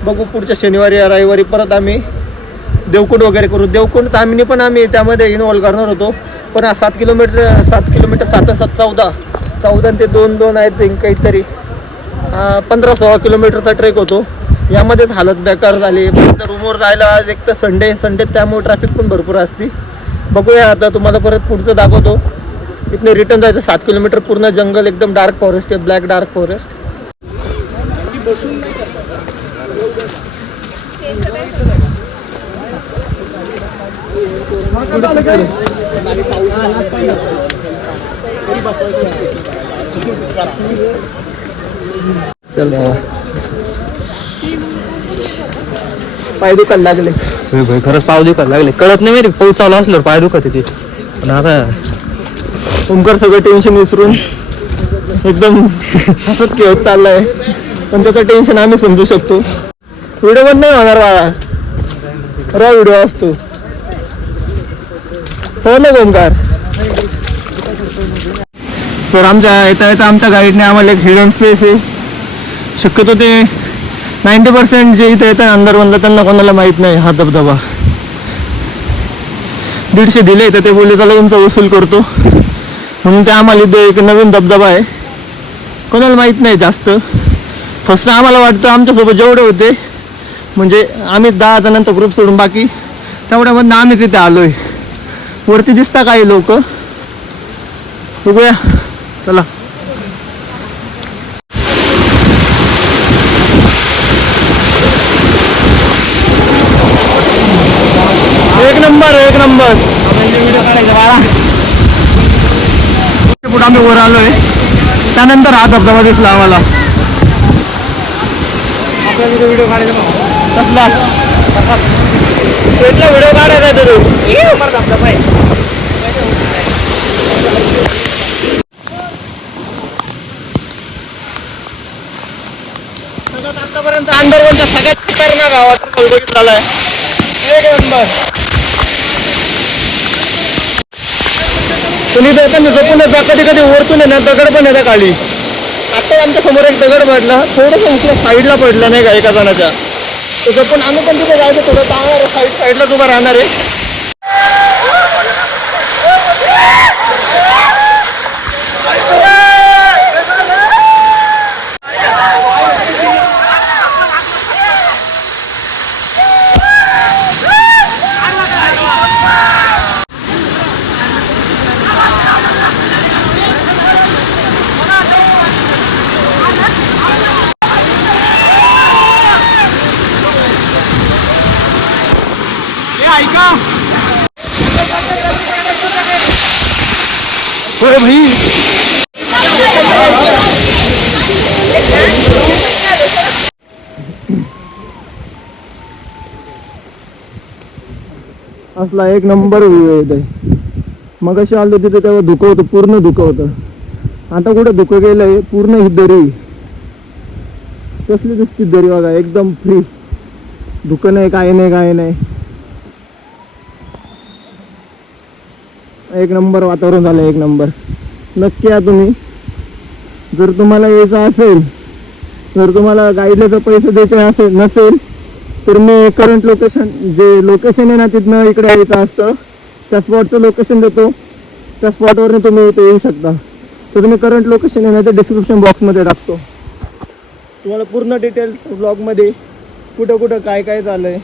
बघू पुढच्या शनिवारी या रविवारी परत आम्ही देवकुंड वगैरे करू. देवकुंड तामिनी पण आम्ही त्यामध्ये इन्व्हॉल्व करणार होतो, पण 7 किलोमीटर 14 ते 2 आहेत काहीतरी 15-16 किलोमीटरचा ट्रेक होतो. यामध्येच हालत बेकार झाली. रूमवर जायला आज एक तर संडे त्यामुळे ट्रॅफिक पण भरपूर असते. बघूया आता तुम्हाला परत पुढचं दाखवतो. इथने रिटर्न जायचं 7 किलोमीटर पूर्ण जंगल, एकदम डार्क फॉरेस्ट आहे, ब्लॅक डार्क फॉरेस्ट. चल पाय दुखायला लागले. खरंच पाय दुखायला लागले. कळत नाही माहिती पाऊस चालू असल्यावर पाय दुखत येते. पण आता ओमकार सगळं टेन्शन विसरून एकदम हसत खेळत चाललाय, पण त्याचं टेन्शन आम्ही समजू शकतो. व्हिडिओ बंद नाही होणार बाळा, र व्हिडिओ असतो. हो ना ओमकार? तर आमच्या येता आमच्या गाईडने आम्हाला एक हिडन स्पेस आहे. शक्यतो ते 90% जे इथं येतात अंदरवनला त्यांना कोणाला माहीत नाही हा धबधबा. 150 दिले तर ते बोलले त्याला तुमचा वसूल करतो, म्हणून ते आम्हाला इथे एक नवीन धबधबा आहे. कोणाला माहीत नाही जास्त. फर्स्ट आम्हाला वाटतं आमच्यासोबत जेवढे होते म्हणजे आम्ही 10 जणांचा ग्रुप सोडून बाकी तेवढ्यामधनं आम्हीच इथे आलोय. वरती दिसता काही लोक, बघूया चला. एक नंबर पुढे आम्ही वर आलोय, त्यानंतर हा धबधबा दिसला आम्हाला. आपल्याला तिथे व्हिडिओ काढायचा कसला व्हिडिओ काढायचा धबधबा आहे. आतापर्यंत अंदरवरचा सगळ्यात खतरनाक वॉटरफॉल बघितलेला आहे. एक नंबर. तुम्ही जर त्यांनी जपून कधी कधी वरतून आहे ना दगड पण येतात खाली. आता आमच्या समोर एक दगड पडला, थोडंसं उकल्या साईडला पडलं नाही का एका जणाच्या, तर जपून आम्ही पण तिथे जायचं थोडं चांगलं साईडलाच उभा राहणार आहे. असला एक नंबर व्ह्यू आहे इथे. मग अशी आलो तिथे तेव्हा धुकं होतं, पूर्ण धुकं होतं. आता कुठं धुकं गेलंय, पूर्ण ही दरी कसली दिसती दरी बघा, एकदम फ्री, धुकं नाही, काय नाही काय नाही. एक नंबर वातावरण झालं, एक नंबर. नक्की या तुम्ही, जर तुम्हाला यायचं असेल, जर तुम्हाला गाईडला पैसे द्यायचे असेल नसेल तर मी करंट लोकेशन, जे लोकेशन आहे ना तिथनं इकडे यायचं असतं, त्या स्पॉटचं लोकेशन देतो, त्या स्पॉटवरनं तुम्ही इथे येऊ शकता. तर तुम्ही करंट लोकेशन आहे ना ते डिस्क्रिप्शन बॉक्समध्ये टाकतो. तुम्हाला पूर्ण डिटेल्स ब्लॉगमध्ये कुठं कुठं काय काय झालं आहे,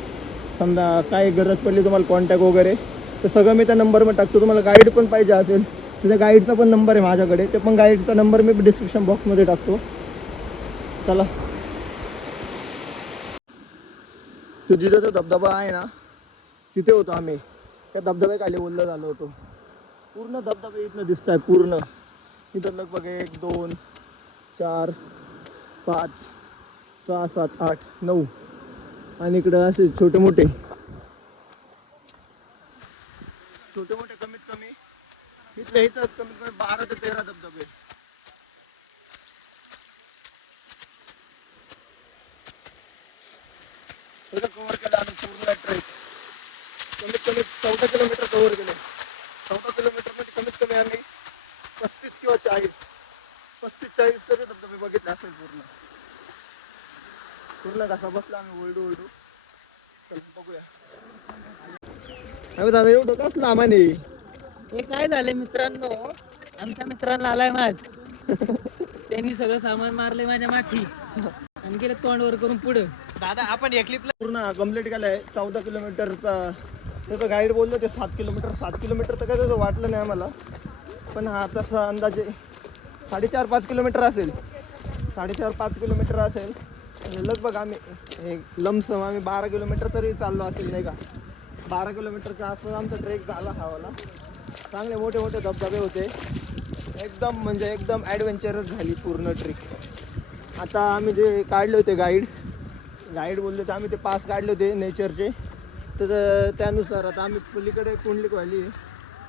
समजा काय गरज पडली तुम्हाला कॉन्टॅक्ट वगैरे, तर सगळं मी त्या नंबरमध्ये टाकतो. तुम्हाला गाईड पण पाहिजे असेल तर त्या गाईडचा पण नंबर आहे माझ्याकडे, ते पण गाईडचा नंबर मी डिस्क्रिप्शन बॉक्समध्ये टाकतो. चला, तो जिथे तो धबधबा आहे ना तिथे होतो आम्ही, त्या धबधब्याखाली ओल्लं झालो होतो. पूर्ण धबधबे इथनं दिसत आहे पूर्ण. इथं लगभग 1 2 4 5 6 7 8 9 आणि इकडं असे छोटे मोठे कमीत कमी इथल्या इथंच कमीत कमी 12 ते 13 धबधबे. कव्हर केला आम्ही पूर्ण ट्रेक. कमीत कमी 14 किलोमीटर कव्हर केले. 14 किलोमीटर मध्ये कमीत कमी आम्ही 35 किंवा 40 तरी धबधबे बघितले असेल. पूर्ण कसा बसला आम्ही ओरडू. चला बघूया. अरे दादा एवढं कसलं आम्हाने हे काय झालंय मित्रांनो, आमच्या मित्रांना आलाय माझ, त्यांनी सगळं सामान मारलंय माझ्या माथी आणि गेलं तोंडवर करून पुढं. दादा आपण एक क्लिपला पूर्ण कम्प्लीट केलाय 14 किलोमीटरचा. त्याचं गाईड बोललं ते 7 किलोमीटर तर काय तसं वाटलं नाही आम्हाला, पण हा तसा अंदाजे 4.5-5 किलोमीटर असेल. 4.5-5 किलोमीटर असेल. लगभग आम्ही लमसम आम्ही 12 किलोमीटर तरी चाललो असेल नाही का. 12 किलोमीटरच्या आसपास आमचा ट्रेक झाला हवाला. चांगले मोठे मोठे धबधबे होते. एकदम म्हणजे एकदम ॲडव्हेंचरस झाली पूर्ण ट्रेक. आता आम्ही जे काढले होते गाईड बोलले होते, आम्ही ते पास काढले होते नेचरचे, तर त्यानुसार आता आम्ही पलीकडे कुंडलिक व्हॅली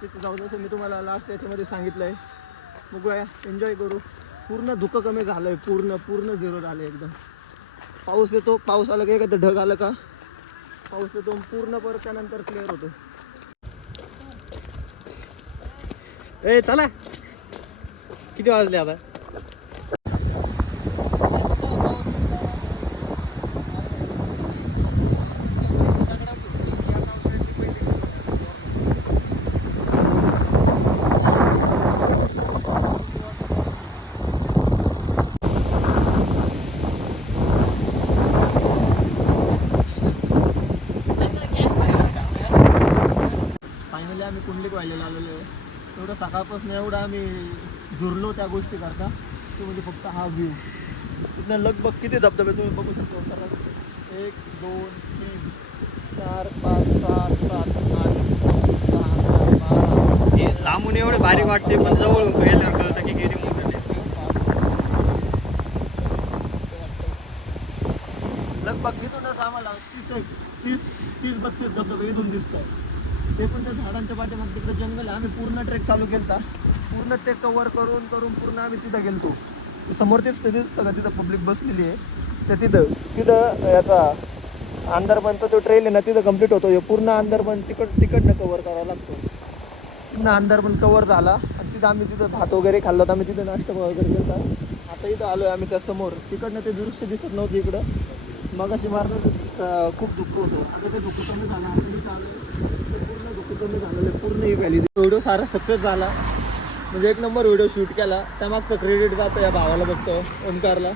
तिथे जाऊ, जसं मी तुम्हाला लास्ट याच्यामध्ये सांगितलं आहे. बघूया, एन्जॉय करू. पूर्ण धुकं कमी झालं आहे, पूर्ण झिरो झालं आहे एकदम. पाऊस येतो, पाऊस आला की एखादं ढग आलं का पाऊस येतो, पूर्ण परत त्यानंतर क्लिअर होतो. ए चला, किती वाजले आता? फायनली आम्ही कुंडलिक व्हायला आलेलो आहे. एवढं सकाळपासून एवढं आम्ही झुरलो त्या गोष्टी करता. तो म्हणजे फक्त हा व्ह्यू. तिथनं लगभग किती धबधबे तुम्ही बघू शकता. 1 2 3 4 5 6 7 8 9 10 11 12 बारीक वाटते पण जवळ गेल्यावर कळतं की किती मोठं ते. लगभग इथूनच आम्हाला 30-32 धबधबे इथून दिसत आहे. ते पण त्या झाडांच्या पाठीमागे तिकडे जंगल आहे. आम्ही पूर्ण ट्रेक चालू केलता, पूर्ण ते कव्हर करून पूर्ण आम्ही तिथं गेलतो. समोर तेच तिथे सगळं तिथं पब्लिक बसलेली आहे. तर तिथं याचा अंदरबनचा जो ट्रेल आहे ना तिथं कंप्लीट होतो. हे पूर्ण अंदरबन तिकडनं कव्हर करावा लागतो. तिथनं अंदरबन कव्हर झाला आणि तिथं भात वगैरे खाल्ला होता. आम्ही तिथं नाश्ता वगैरे केला. आता इथं आलो आहे आम्ही त्या समोर. तिकडनं ते दृश्य दिसत नव्हतं इकडं. मग अशी मारणं खूप दुःख होतं. आता ते दुःख कमी झालं. आता इथं आलो पूर्ण दुःख कमी झालेलं आहे. पूर्ण ही व्हॅली व्हिडिओ सारा सक्सेस झाला. म्हणजे 1 नंबर व्हिडिओ शूट केला. त्यामागचं क्रेडिट जातं या भावाला बघतो, ओमकारला.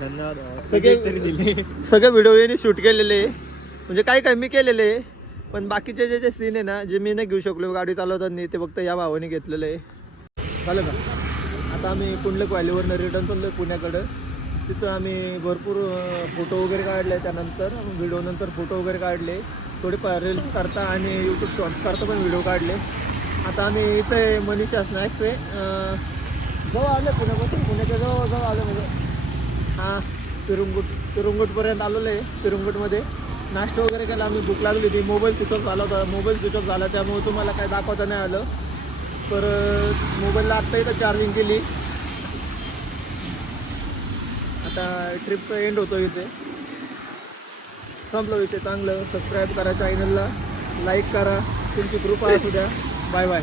धन्यवाद. सगळे व्हिडिओ यांनी शूट केलेले आहे. म्हणजे काही मी केलेले आहे, पण बाकीचे जे सीन आहे ना जे मी नाही घेऊ शकलो गाडी चालवताना ते फक्त या भावाने घेतलेलं आहे. झालं का? आता आम्ही कुंडलक व्हॅलीवरनं रिटर्न चाललो आहे पुण्याकडं. तिथं आम्ही भरपूर फोटो वगैरे काढले. त्यानंतर व्हिडिओनंतर फोटो वगैरे काढले. थोडेफार रील्स करता आणि यूट्यूब शॉर्ट्स करता पण व्हिडिओ काढले. आता आम्ही इथे मनीषा स्नॅक्स आहे जवळ आलं पुण्यापासून. पुण्याच्या जवळ आलं म्हणजे हां पिरुंगुटपर्यंत आलेलो आहे. पिरुंगुटमध्ये नाश्ता वगैरे केला. आम्ही भूक लागली होती. मोबाईल स्विच ऑफ झाला होता. मोबाईल स्विच ऑफ झाला त्यामुळे तुम्हाला काय दाखवता नाही आलं. तर मोबाईलला आत्ता इथं चार्जिंग केली. आता ट्रिपचा एंड होतो इथे. संपलं विषय. चांगलं सबस्क्राईब करा चॅनलला, लाईक करा. तुमची कृपा असू द्या. Bye bye.